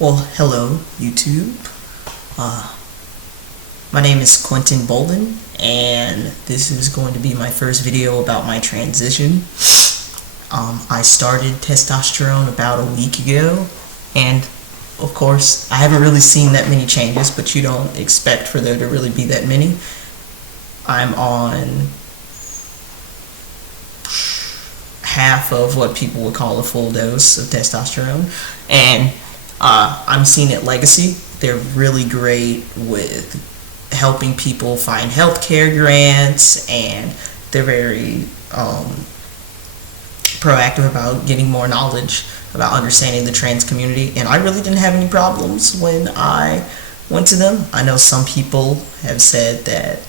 Well, hello, YouTube. Uh, my name is Quentin Bolden, and this is going to be my first video about my transition. I started testosterone about a week ago, and of course, I haven't really seen that many changes, but you don't expect for there to really be that many. I'm on half of what people would call a full dose of testosterone, and I'm seeing at Legacy. They're really great with helping people find healthcare grants, and they're very proactive about getting more knowledge about understanding the trans community. And I really didn't have any problems when I went to them. I know some people have said that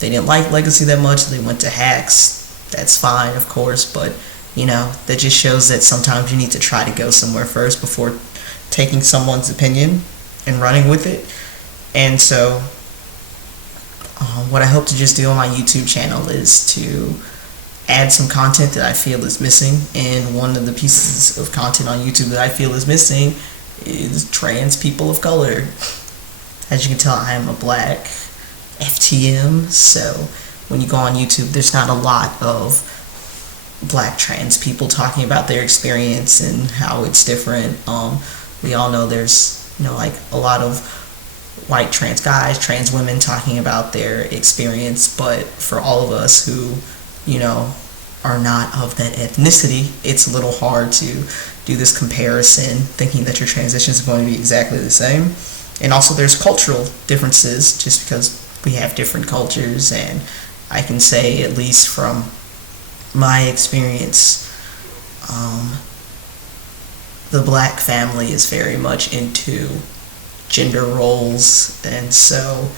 they didn't like Legacy that much. They went to Hacks. That's fine, of course, but that just shows that sometimes you need to try to go somewhere first before taking someone's opinion and running with it. And so what I hope to just do on my YouTube channel is to add some content that I feel is missing, and one of the pieces of content on YouTube that I feel is missing is trans people of color. As you can tell, I am a black FTM, so when you go on YouTube, there's not a lot of black trans people talking about their experience and how it's different. We all know there's like a lot of white trans guys, trans women talking about their experience, but for all of us who are not of that ethnicity, it's a little hard to do this comparison thinking that your transition is going to be exactly the same. And also there's cultural differences just because we have different cultures, and I can say, at least from my experience, the black family is very much into gender roles, and so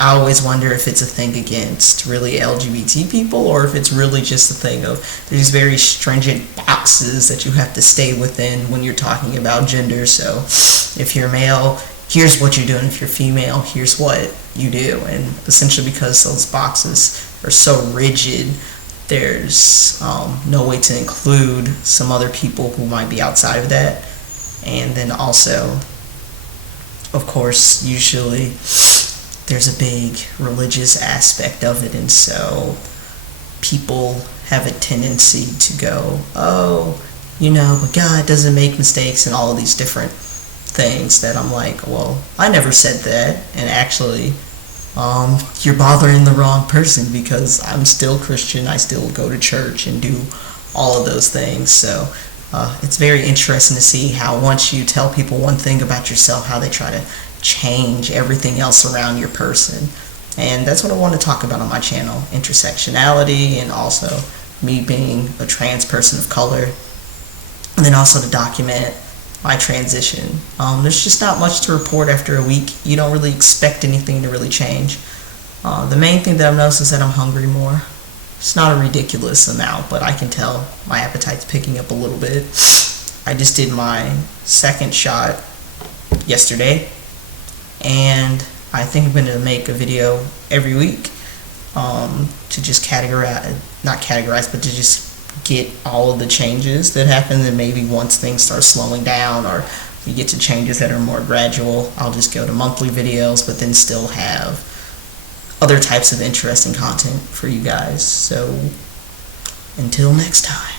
I always wonder if it's a thing against really LGBT people, or if it's really just a thing of these very stringent boxes that you have to stay within when you're talking about gender. So if you're male, here's what you do, and if you're female, here's what you do. And essentially, because those boxes are so rigid, there's no way to include some other people who might be outside of that. And then also, of course, usually there's a big religious aspect of it, and so people have a tendency to go, but God doesn't make mistakes, and all of these different things that I'm like, well, I never said that. And actually, you're bothering the wrong person, because I'm still Christian. I still go to church and do all of those things. So it's very interesting to see how once you tell people one thing about yourself, how they try to change everything else around your person. And that's what I want to talk about on my channel: intersectionality, and also me being a trans person of color, and then also to document my transition. There's just not much to report after a week. You don't really expect anything to really change. The main thing that I've noticed is that I'm hungry more. It's not a ridiculous amount, but I can tell my appetite's picking up a little bit. I just did my second shot yesterday, and I think I'm going to make a video every week to just not categorize, but to just get all of the changes that happen. And maybe once things start slowing down, or we get to changes that are more gradual, I'll just go to monthly videos, but then still have other types of interesting content for you guys. So until next time.